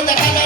dejarlo.